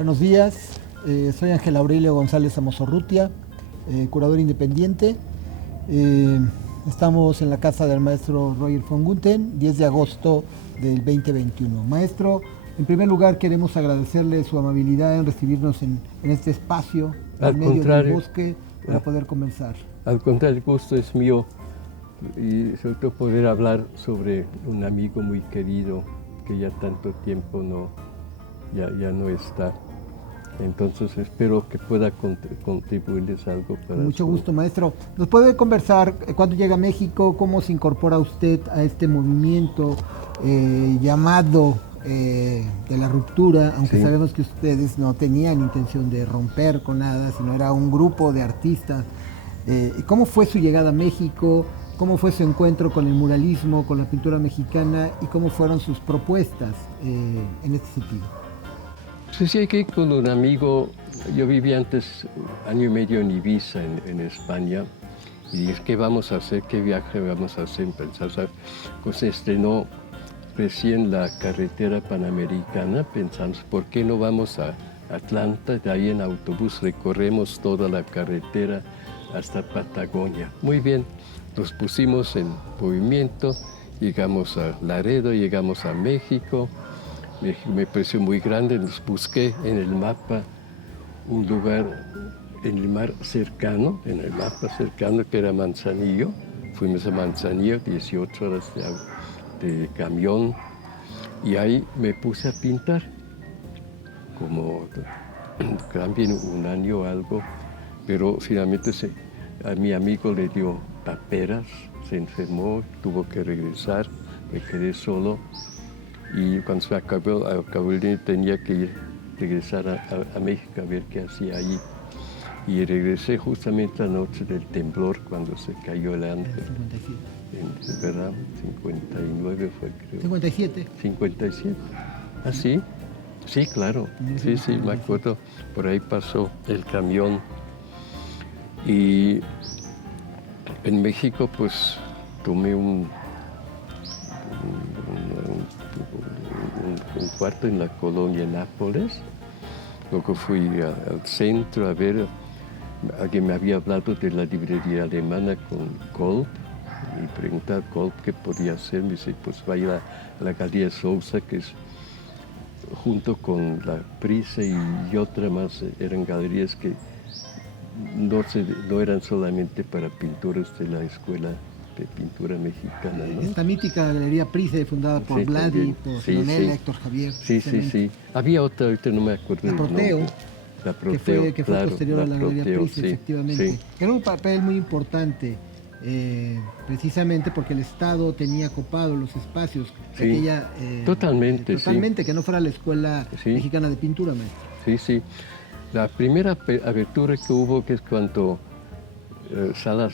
Buenos días, soy Ángel Aurelio González Amosorrutia, curador independiente. Estamos en la casa del maestro Roger von Gunthen, 10 de agosto del 2021. Maestro, en primer lugar queremos agradecerle su amabilidad en recibirnos en este espacio, en medio del bosque, para poder conversar. Al contrario, el gusto es mío y sobre todo poder hablar sobre un amigo muy querido que ya tanto tiempo ya no está. Entonces espero que pueda contribuirles algo para... Con mucho gusto, maestro. ¿Nos puede conversar cuándo llega a México? ¿Cómo se incorpora usted a este movimiento llamado de la ruptura? Aunque sí, sabemos que ustedes no tenían intención de romper con nada, sino era un grupo de artistas. ¿Cómo fue su llegada a México? ¿Cómo fue su encuentro con el muralismo, con la pintura mexicana? ¿Y cómo fueron sus propuestas en este sentido? Sí, aquí con un amigo. Yo vivía antes año y medio en Ibiza, en España, y dije, ¿qué vamos a hacer? ¿Qué viaje vamos a hacer? Pues se estrenó recién la carretera panamericana, pensamos, ¿por qué no vamos a Atlanta? De ahí en autobús recorremos toda la carretera hasta Patagonia. Muy bien, nos pusimos en movimiento, llegamos a Laredo, llegamos a México. Me pareció muy grande, nos busqué en el mapa un lugar en el mar cercano, que era Manzanillo. Fuimos a Manzanillo, 18 horas de camión, y ahí me puse a pintar, como también un año o algo, pero finalmente a mi amigo le dio paperas, se enfermó, tuvo que regresar, me quedé solo. Y cuando se acabó el día tenía que regresar a México a ver qué hacía allí. Y regresé justamente la noche del temblor, cuando se cayó el ángel. 57. ¿Verdad? 59 fue, creo. 57. 57. ¿Ah, sí? Sí, claro. Sí, me acuerdo. Por ahí pasó el camión. Y en México, pues, tomé un cuarto en la colonia Nápoles. Luego fui al centro a ver, alguien me había hablado de la librería alemana con Kolb, y pregunté a Kolb qué podía hacer. Me dice, pues vaya a la Galería Sousa, que es junto con la Prise y otra más, eran galerías que no eran solamente para pintores de la escuela de pintura mexicana, ¿no? Esta mítica Galería Prise, fundada por Vladi, por Filonel, Héctor Javier. Sí. Había otra, ahorita no me acuerdo el Proteo, la Proteo, que fue posterior a la Galería Prise, efectivamente. Sí. Era un papel muy importante, precisamente porque el Estado tenía copado los espacios de aquella... Totalmente, que no fuera la Escuela Mexicana de Pintura, maestro. Sí. La primera abertura que hubo, que es cuando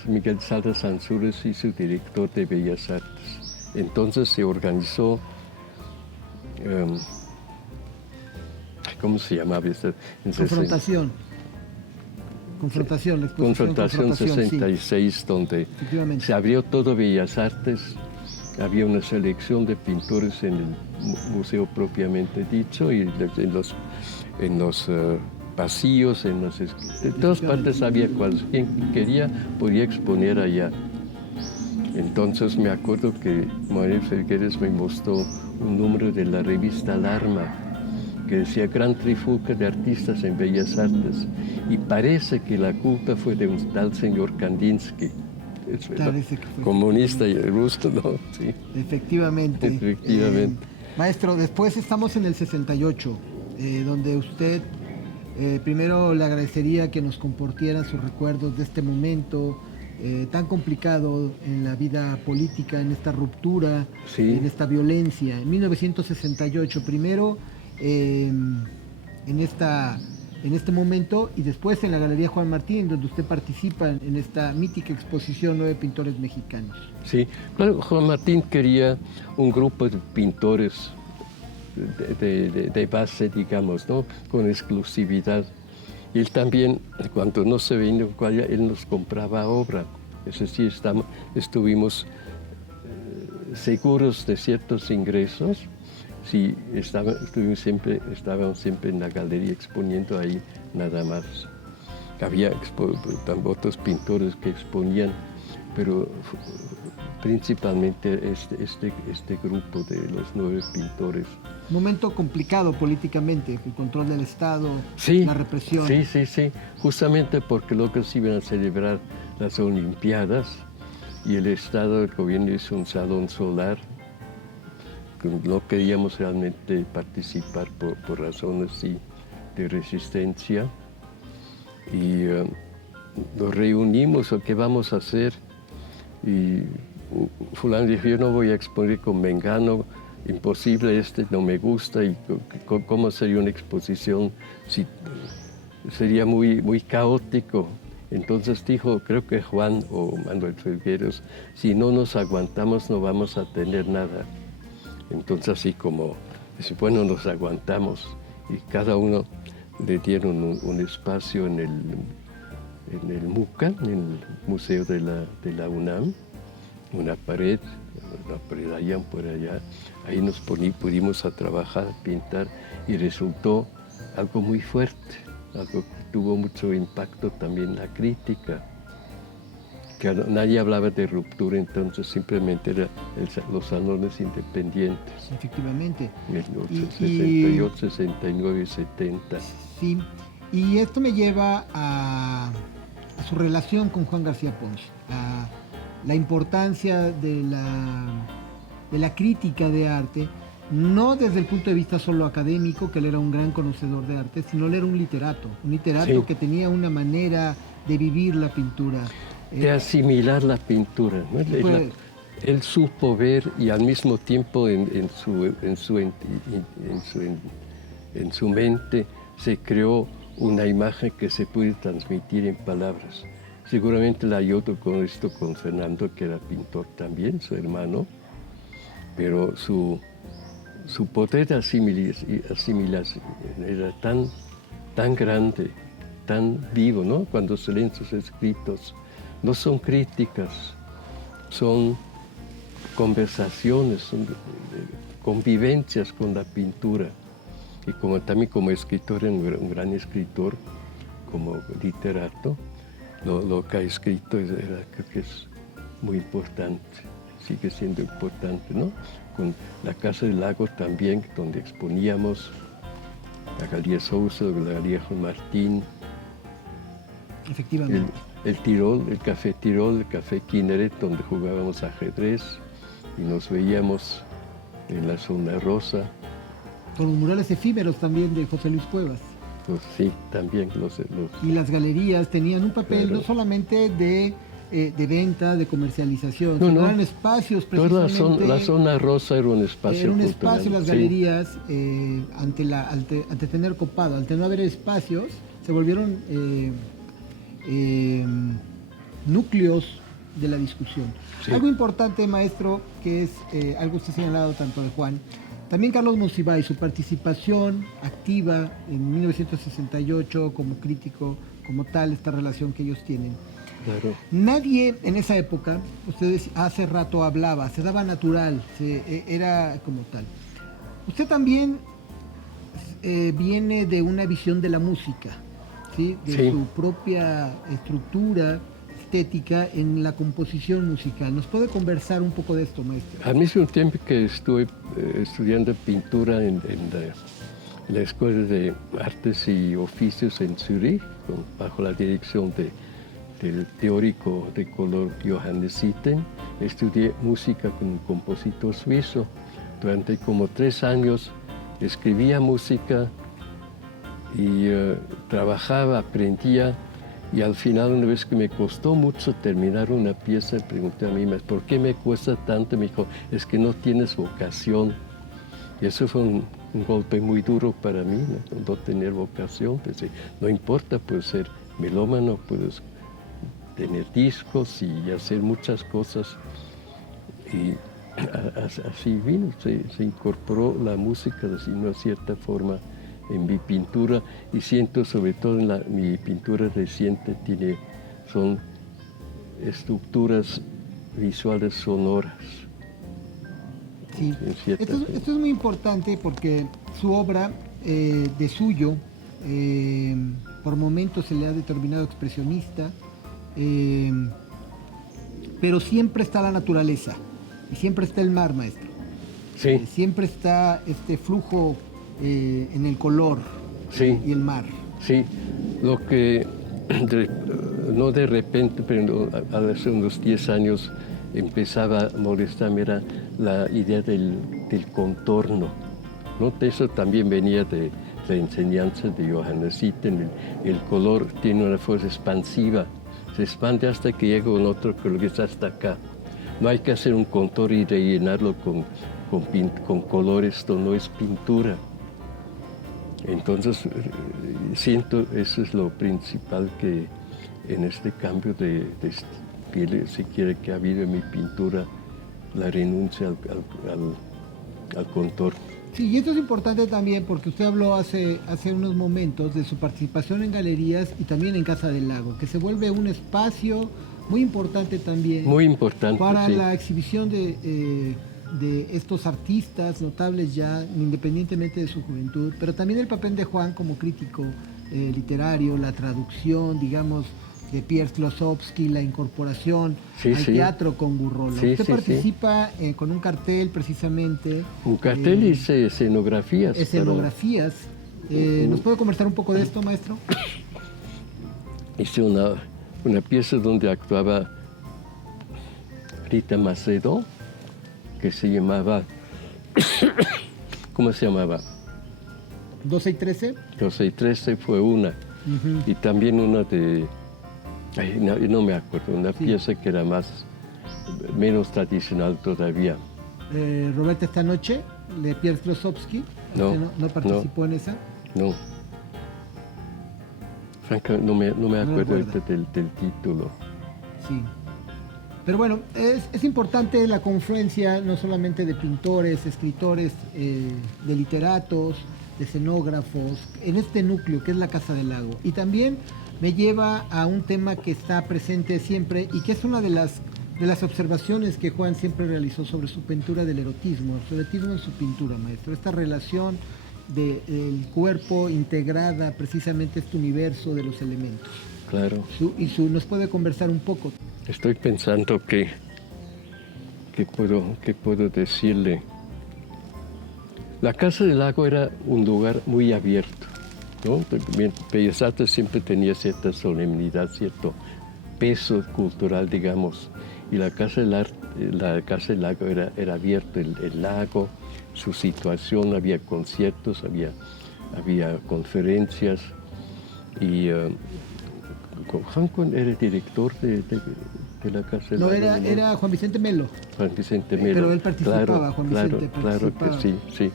Miguel Salas Ansúrez hizo director de Bellas Artes. Entonces se organizó, ¿cómo se llamaba? Confrontación 66, sí. Donde se abrió todo Bellas Artes. Había una selección de pintores en el museo propiamente dicho, y en los pasillos, de todas partes había quien quería podía exponer allá. Entonces me acuerdo que Manuel Felgueres me mostró un número de la revista Alarma que decía Gran Trifulca de Artistas en Bellas Artes, y parece que la culpa fue de un tal señor Kandinsky, comunista y ruso, ¿no? Sí. Efectivamente. Maestro, después estamos en el 68, donde usted... primero le agradecería que nos compartiera sus recuerdos de este momento tan complicado en la vida política, en esta ruptura, en esta violencia. En 1968, primero en este momento, y después en la Galería Juan Martín, donde usted participa en esta mítica exposición 9 pintores mexicanos. Sí, claro, Juan Martín quería un grupo de pintores de base, digamos, ¿no? Con exclusividad. Y él también, cuando no se venía, él nos compraba obra. Es decir, estuvimos seguros de ciertos ingresos sí, estábamos siempre en la galería exponiendo ahí nada más. Había otros pintores que exponían, pero principalmente este grupo de los 9 pintores. Momento complicado políticamente, el control del Estado, Sí, la represión. sí, justamente porque luego se iban a celebrar las Olimpiadas y el Estado, el gobierno hizo un salón solar. No queríamos realmente participar por razones sí, de resistencia y nos reunimos, ¿qué vamos a hacer? Y fulano dijo, yo no voy a exponer con Mengano, imposible, no me gusta, y cómo sería una exposición, si sería muy caótico. Entonces dijo, creo que Juan o Manuel Felgueros, si no nos aguantamos no vamos a tener nada. Entonces así como, bueno, nos aguantamos y cada uno le dieron un espacio en el MUCA, en el Museo de la UNAM, una pared allá por allá. Ahí nos pudimos a trabajar, a pintar y resultó algo muy fuerte, algo que tuvo mucho impacto también en la crítica. Que nadie hablaba de ruptura, entonces simplemente eran los salones independientes. Efectivamente. En el 68, 69, 70. Sí, y esto me lleva a su relación con Juan García Ponce, a la importancia de la crítica de arte, no desde el punto de vista solo académico, que él era un gran conocedor de arte, sino él era un literato sí. Que tenía una manera de vivir la pintura. De asimilar la pintura, ¿no? Él supo ver y al mismo tiempo en su mente se creó una imagen que se puede transmitir en palabras. Seguramente la ayudó con esto con Fernando, que era pintor también, su hermano, pero su poder de asimilación era tan grande, tan vivo, ¿no? Cuando se leen sus escritos. No son críticas, son conversaciones, son convivencias con la pintura. Y también como escritor, un gran escritor, como literato, lo que ha escrito creo que es muy importante, sigue siendo importante, ¿no? Con la Casa del Lago también, donde exponíamos, la Galería Sousa, la Galería Juan Martín. Efectivamente. El Tirol, el Café Tirol, el Café Kinneret, donde jugábamos ajedrez y nos veíamos en la Zona Rosa. Con los murales efímeros también de José Luis Cuevas. Pues sí, también Y las galerías tenían un papel claro. No solamente de venta, de comercialización, sino eran espacios precisamente. La Zona Rosa era un espacio. Era un espacio, las galerías, sí. ante tener copado, ante no haber espacios, se volvieron núcleos de la discusión. Sí. Algo importante, maestro, que es algo que usted ha señalado tanto de Juan, también Carlos Monsiváis, su participación activa en 1968 como crítico, como tal, esta relación que ellos tienen. Claro. Nadie en esa época, ustedes hace rato hablaba, se daba natural, era como tal. Usted también viene de una visión de la música, ¿sí? De su propia estructura estética en la composición musical. ¿Nos puede conversar un poco de esto, maestro? Al mismo tiempo que estuve estudiando pintura en la Escuela de Artes y Oficios en Zurich, bajo la dirección del teórico de color Johannes Sitten, estudié música con un compositor suizo. Durante como 3 años escribía música y trabajaba, aprendía. Y al final, una vez que me costó mucho terminar una pieza, pregunté a mí, ¿por qué me cuesta tanto? Me dijo, es que no tienes vocación. Y eso fue un golpe muy duro para mí, no tener vocación. Pensé, no importa, puedes ser melómano, puedes tener discos y hacer muchas cosas. Y así vino, se incorporó la música de una cierta forma en mi pintura, y siento sobre todo en mi pintura reciente son estructuras visuales sonoras. Sí. Esto es muy importante porque su obra, de suyo, por momentos se le ha determinado expresionista, pero siempre está la naturaleza y siempre está el mar, maestro. Sí. Siempre está este flujo en el color, sí. Y el mar. Sí, lo que no de repente, pero hace unos 10 años empezaba a molestarme era la idea del contorno, ¿no? Eso también venía de la enseñanza de Johannes Itten. El color tiene una fuerza expansiva, se expande hasta que llega un otro color que está hasta acá. No hay que hacer un contorno y rellenarlo con colores, esto no es pintura. Entonces, siento, eso es lo principal que en este cambio de estilo, si quiere, que ha habido en mi pintura, la renuncia al contorno. Sí, y esto es importante también porque usted habló hace unos momentos de su participación en galerías y también en Casa del Lago, que se vuelve un espacio muy importante también. Muy importante, para sí. la exhibición de estos artistas notables ya, independientemente de su juventud, pero también el papel de Juan como crítico literario, la traducción, digamos, de Pierre Klossowski, la incorporación al teatro con Gurrola. Sí, Usted participa con un cartel precisamente. Un cartel y escenografías. Escenografías. ¿Nos puede conversar un poco de esto, maestro? Hice una pieza donde actuaba Rita Macedo, que se llamaba, ¿cómo se llamaba? 12 y 13. 12 y 13 fue una. Y también una de, no me acuerdo, una pieza que era menos tradicional todavía. Roberta esta noche, de Pierre Klossowski. ¿No participó en esa? No. Franca, no me acuerdo del título. Sí. Pero bueno, es importante la confluencia no solamente de pintores, escritores, de literatos, de escenógrafos, en este núcleo que es la Casa del Lago. Y también me lleva a un tema que está presente siempre y que es una de las observaciones que Juan siempre realizó sobre su pintura del erotismo en su pintura, maestro. Esta relación del cuerpo integrada precisamente este universo de los elementos. Claro. ¿Nos puede conversar un poco? Estoy pensando ¿qué puedo decirle? La Casa del Lago era un lugar muy abierto, ¿no? Bellas Artes siempre tenía cierta solemnidad, cierto peso cultural, digamos, y la Casa del Lago era abierto, el lago, su situación, había conciertos, había conferencias, y Juan era el director de la Casa del Lago. No, era Juan Vicente Melo. Juan Vicente Melo. Pero él participaba, Juan Vicente participaba. Claro que sí.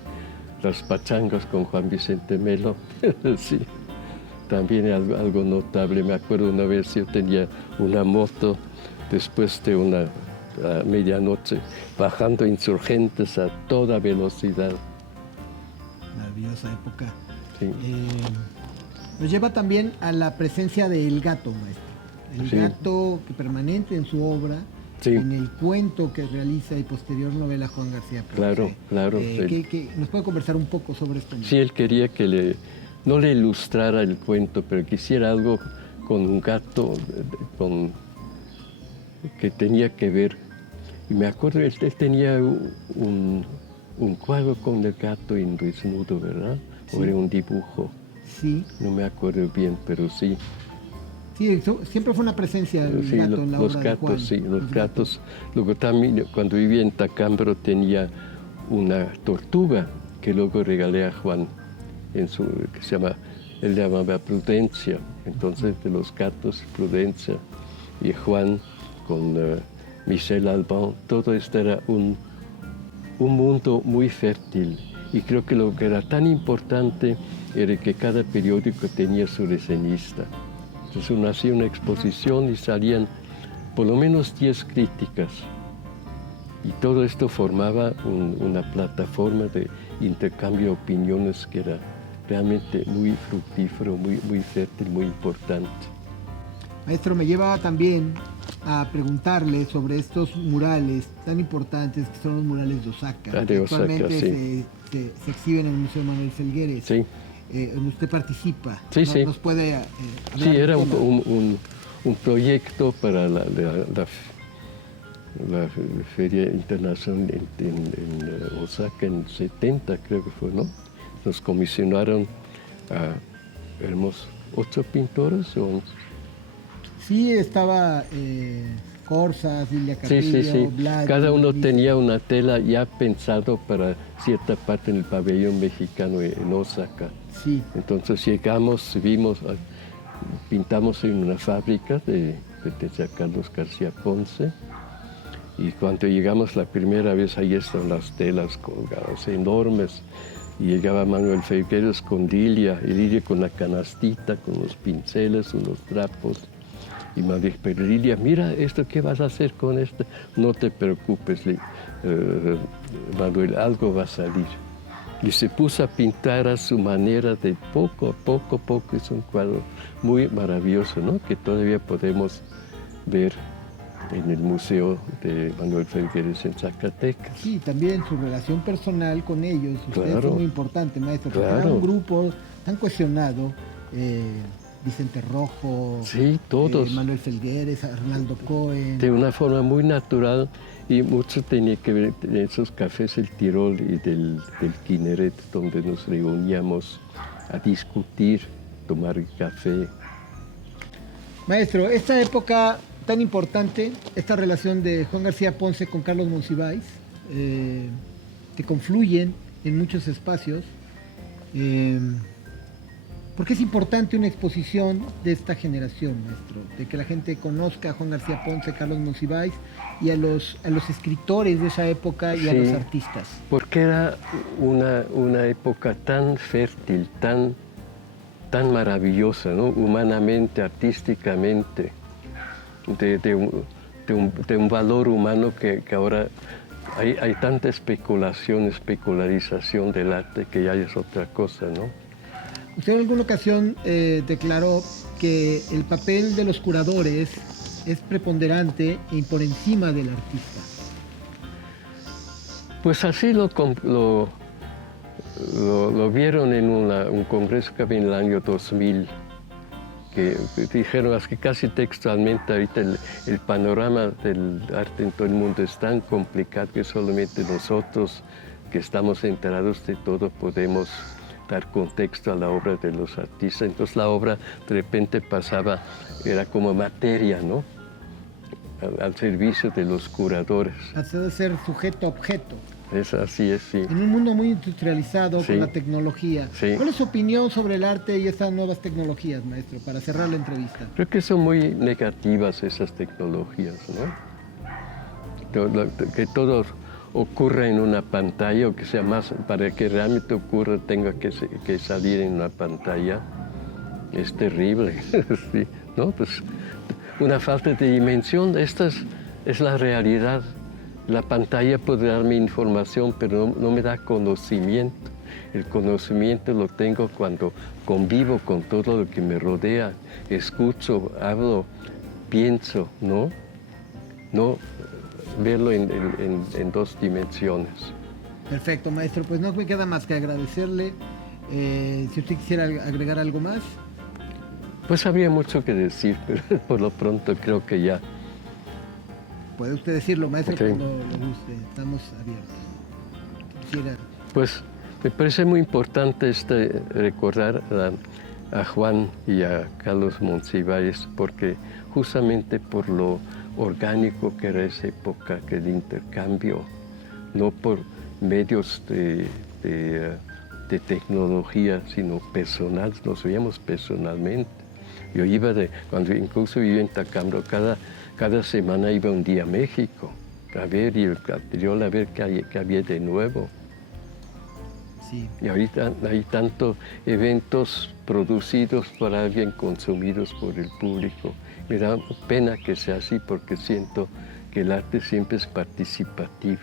Las pachangas con Juan Vicente Melo, sí. También algo notable. Me acuerdo una vez yo tenía una moto después de una medianoche, bajando Insurgentes a toda velocidad. Maravillosa época. Sí. Nos lleva también a la presencia del gato, maestro. El gato que permanente en su obra, en el cuento que realiza y posterior novela Juan García Ponce. Claro. ¿Nos puede conversar un poco sobre esto? Sí, él quería que no le ilustrara el cuento, pero que hiciera algo con un gato que tenía que ver. Y me acuerdo, él tenía un cuadro con el gato en desnudo, ¿verdad? Sí. O era un dibujo. Sí. No me acuerdo bien, pero sí. Sí, siempre fue una presencia del gato en la obra de Juan. Sí, los gatos. Luego también, cuando vivía en Tacámbaro, tenía una tortuga que luego regalé a Juan, que él llamaba Prudencia. Entonces, de los gatos, Prudencia, y Juan con Michel Alban, todo esto era un mundo muy fértil. Y creo que lo que era tan importante era que cada periódico tenía su reseñista. Entonces uno hacía una exposición y salían por lo menos 10 críticas. Y todo esto formaba una plataforma de intercambio de opiniones que era realmente muy fructífero, muy fértil, muy importante. Maestro, me lleva también a preguntarle sobre estos murales tan importantes que son los murales de Osaka. Ah, de Osaka, actualmente sí. se exhiben en el Museo Manuel Felgueres. Sí. Donde usted participa. Sí, sí. ¿Nos puede hablar Sí, del era tema? un proyecto para la Feria Internacional en Osaka en 70, creo que fue, ¿no? Nos comisionaron a, éramos 8 pintores o 11. Sí, estaba Corsa, Lilia Carrillo, Sí. Vlad, Cada uno Luis. tenía una tela ya pensado para cierta parte en el pabellón mexicano en Osaka. Sí, Entonces llegamos, pintamos en una fábrica de Carlos García Ponce. Y cuando llegamos la primera vez, ahí están las telas colgadas, enormes. Y llegaba Manuel Felgueres con Lilia, y Lilia con la canastita, con los pinceles, unos trapos. Y me dijo, pero Lilia, mira esto, ¿qué vas a hacer con esto? No te preocupes, Manuel, algo va a salir. Y se puso a pintar a su manera de poco a poco. Es un cuadro muy maravilloso, ¿no? Que todavía podemos ver en el Museo de Manuel Felgueres en Zacatecas. sí, también su relación personal con ellos. Usted Claro. fue muy importante, maestro. Porque Claro. era un grupo tan cohesionado. Vicente Rojo, Sí, todos. Manuel Felgueres, Arnaldo Cohen. De una forma muy natural, y mucho tenía que ver en esos cafés El Tirol y del Kinneret, donde nos reuníamos a discutir, tomar café. Maestro, esta época tan importante, esta relación de Juan García Ponce con Carlos Monsiváis, que confluyen en muchos espacios. ¿Por qué es importante una exposición de esta generación, maestro? De que la gente conozca a Juan García Ponce, Carlos Monsiváis y a los escritores de esa época y a Sí. los artistas. Porque era una época tan fértil, tan maravillosa, ¿no? Humanamente, artísticamente, de un valor humano que ahora hay tanta especularización del arte que ya es otra cosa, ¿no? Usted en alguna ocasión declaró que el papel de los curadores es preponderante y por encima del artista. Pues así lo vieron en un congreso que había en el año 2000, que dijeron así casi textualmente, ahorita el panorama del arte en todo el mundo es tan complicado que solamente nosotros que estamos enterados de todo podemos dar contexto a la obra de los artistas. Entonces la obra de repente pasaba, era como materia, ¿no? Al servicio de los curadores. Hace de ser sujeto-objeto. Es así, es, sí. En un mundo muy industrializado, Sí. con la tecnología. Sí. ¿Cuál es su opinión sobre el arte y estas nuevas tecnologías, maestro, para cerrar la entrevista? Creo que son muy negativas esas tecnologías, ¿no? Que todo ocurra en una pantalla, o que sea más, para que realmente ocurra tenga que salir en una pantalla, es terrible, sí, ¿no? Pues una falta de dimensión, esta es la realidad. La pantalla puede darme información, pero no me da conocimiento. El conocimiento lo tengo cuando convivo con todo lo que me rodea, escucho, hablo, pienso, ¿no? No verlo en dos dimensiones. Perfecto, maestro. Pues no me queda más que agradecerle. Si usted quisiera agregar algo más. Pues habría mucho que decir, pero por lo pronto creo que ya. Puede usted decirlo, maestro, Okay. cuando le guste. Estamos abiertos. Quisiera. Pues me parece muy importante recordar a Juan y a Carlos Monsiváis, porque justamente por lo orgánico que era esa época, que el intercambio, no por medios de tecnología, sino personal, nos veíamos personalmente. Yo iba cuando incluso vivía en Tacámbaro, cada semana iba un día a México a ver, y el anterior a ver qué había de nuevo. Sí. Y ahorita hay tantos eventos producidos por alguien, consumidos por el público. Me da pena que sea así, porque siento que el arte siempre es participativo.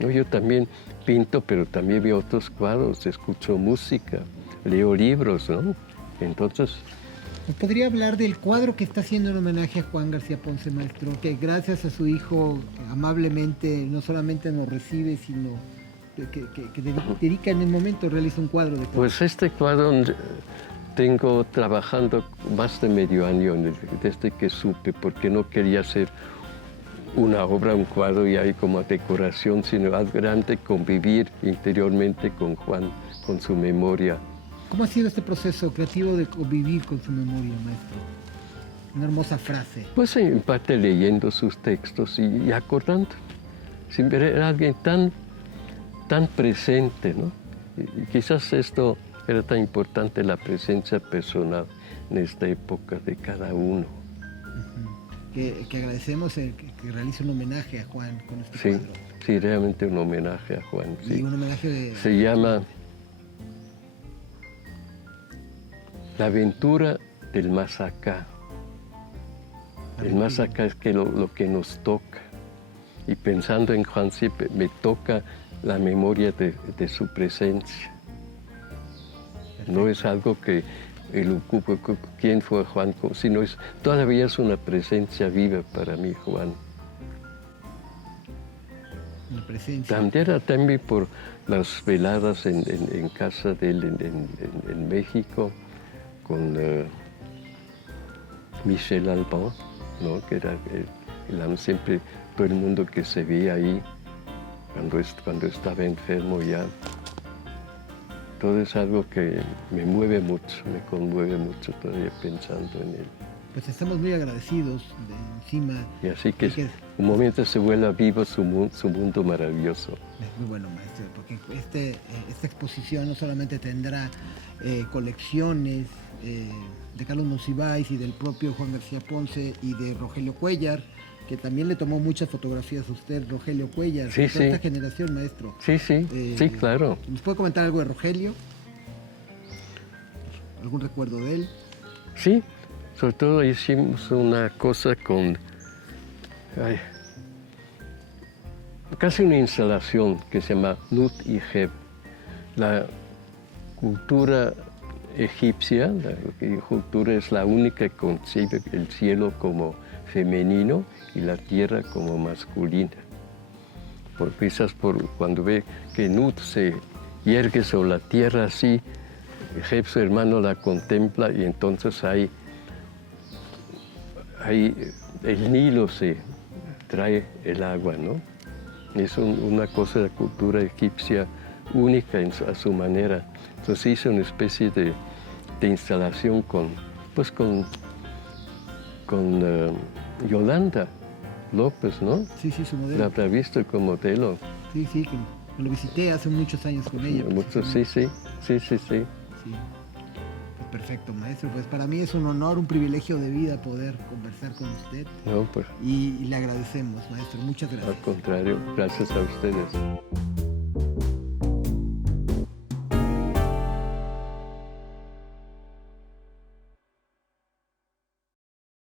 ¿No? Yo también pinto, pero también veo otros cuadros, escucho música, leo libros, ¿no? Entonces, ¿Nos podría hablar del cuadro que está haciendo en homenaje a Juan García Ponce, maestro? Que gracias a su hijo amablemente no solamente nos recibe, sino que dedica en el momento, realiza un cuadro de todo. Pues este cuadro tengo trabajando más de medio año desde que supe, porque no quería hacer una obra, un cuadro y ahí como decoración, sino algo grande, convivir interiormente con Juan, con su memoria. ¿Cómo ha sido este proceso creativo de convivir con su memoria, maestro? Una hermosa frase. Pues en parte leyendo sus textos y acordando. Siempre era alguien tan presente, ¿no? Y quizás esto era tan importante, la presencia personal en esta época de cada uno. Que agradecemos que realice un homenaje a Juan con este cuadro. Sí, realmente un homenaje a Juan. Y sí. un homenaje de... Se llama La aventura del más acá. El más acá es que lo que nos toca. Y pensando en Juan siempre me toca la memoria de su presencia. Perfecto. No es algo que él ocupa, quién fue Juan, sino todavía es una presencia viva para mí, Juan. Una presencia. También por las veladas en casa de él en México, con Michel Alban, ¿no? Que era siempre todo el mundo que se veía ahí cuando estaba enfermo ya. Todo es algo que me mueve mucho, me conmueve mucho todavía pensando en él. Pues estamos muy agradecidos de encima. Y así que un momento se vuelva vivo su mundo maravilloso. Es muy bueno, maestro, porque esta exposición no solamente tendrá colecciones de Carlos Monsiváis y del propio Juan García Ponce y de Rogelio Cuéllar, que también le tomó muchas fotografías a usted, Rogelio Cuéllar, sí, de sí. esta generación, maestro. Sí, sí, claro. ¿Nos puede comentar algo de Rogelio? ¿Algún recuerdo de él? Sí, sobre todo hicimos una cosa casi una instalación que se llama Nut y Heb, la cultura egipcia. La cultura es la única que concibe el cielo como femenino y la tierra como masculina. Quizás cuando ve que Nut se yergue sobre la tierra así, Heb, su hermano, la contempla y entonces ahí el Nilo se trae el agua, ¿no? Es una cosa de la cultura egipcia única a su manera. Entonces hizo una especie de instalación con Yolanda López, ¿no? Sí, su modelo. La habrá visto como modelo. Sí, que lo visité hace muchos años con ella. Sí. Perfecto, maestro. Pues para mí es un honor, un privilegio de vida poder conversar con usted. No, pues, y le agradecemos, maestro. Muchas gracias. al contrario, gracias a ustedes.